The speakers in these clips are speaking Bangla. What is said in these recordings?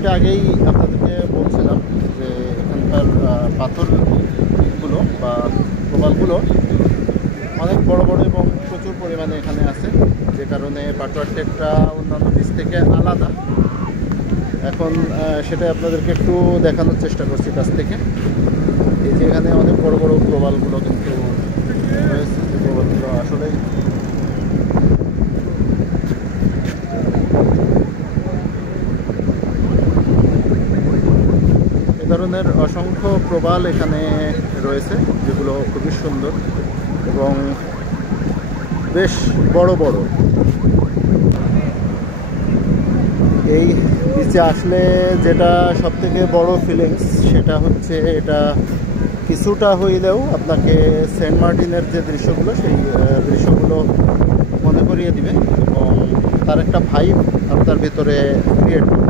যেমনটি আগেই আপনাদেরকে বলছিলাম যে এখানকার পাথরগুলো বা প্রবালগুলো অনেক বড় বড় এবং প্রচুর পরিমাণে এখানে আছে, যে কারণে পাটোয়ার টেকটা অন্যান্য বীজ থেকে আলাদা। এখন সেটাই আপনাদেরকে একটু দেখানোর চেষ্টা করছি কাছ থেকে। এই যে এখানে অনেক বড় বড় প্রবালগুলো কিন্তু রয়েছে, যে প্রবালগুলো আসলেই এ ধরনের অসংখ্য প্রবাল এখানে রয়েছে, যেগুলো খুবই সুন্দর এবং বেশ বড় বড়। এই বিচে আসলে যেটা সবথেকে বড় ফিলিংস সেটা হচ্ছে এটা কিছুটা হইলেও আপনাকে সেন্ট মার্টিনের যে দৃশ্যগুলো সেই দৃশ্যগুলো মনে করিয়ে দিবে এবং তার একটা ভাইব আপনার ভিতরে ক্রিয়েট করবে।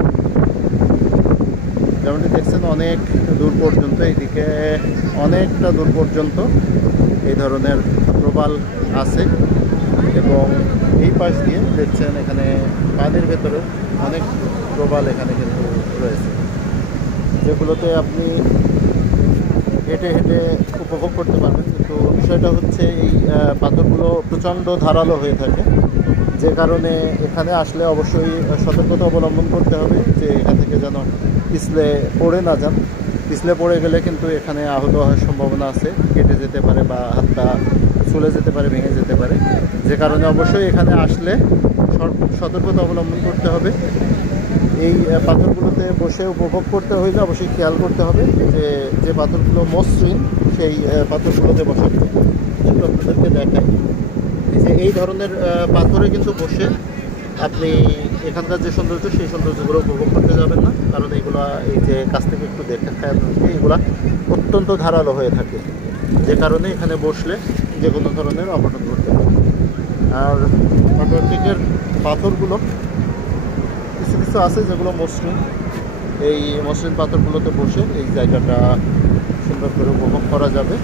যেমনটি দেখছেন অনেক দূর পর্যন্ত, এইদিকে অনেকটা দূর পর্যন্ত এই ধরনের প্রবাল আছে এবং এই পাশ দিয়ে দেখছেন এখানে পানির ভেতরেও অনেক প্রবাল এখানে কিন্তু রয়েছে, যেগুলোতে আপনি হেঁটে হেঁটে উপভোগ করতে পারবেন। কিন্তু বিষয়টা হচ্ছে এই পাথরগুলো প্রচণ্ড ধারালো হয়ে থাকে, যে কারণে এখানে আসলে অবশ্যই সতর্কতা অবলম্বন করতে হবে যে এখান থেকে যেন পিছলে পড়ে না যান। পিছলে পড়ে গেলে কিন্তু এখানে আহত হওয়ার সম্ভাবনা আছে, কেটে যেতে পারে বা হাতটা চলে যেতে পারে, ভেঙে যেতে পারে। যে কারণে অবশ্যই এখানে আসলে সতর্কতা অবলম্বন করতে হবে। এই পাথরগুলোতে বসে উপভোগ করতে হইলে অবশ্যই খেয়াল করতে হবে যে যে পাথরগুলো মসৃণ সেই পাথরগুলোতে বসার জন্য। একটু আপনাদেরকে দেখাই যে এই ধরনের পাথরে কিন্তু বসে আপনি এখানকার যে সৌন্দর্য সেই সৌন্দর্যগুলো উপভোগ করতে যাবেন না, কারণ এইগুলা এই যে কাছ থেকে একটু দেখা এইগুলা অত্যন্ত ধারালো হয়ে থাকে, যে কারণে এখানে বসলে যে কোনো ধরনের অঘটন ঘটতে পারে। আর পাটোয়ার টেকের পাথরগুলো কিছু কিছু আছে যেগুলো মসৃণ, এই মসৃণ পাথরগুলোতে বসে এই জায়গাটা সুন্দর করে উপভোগ করা যাবে।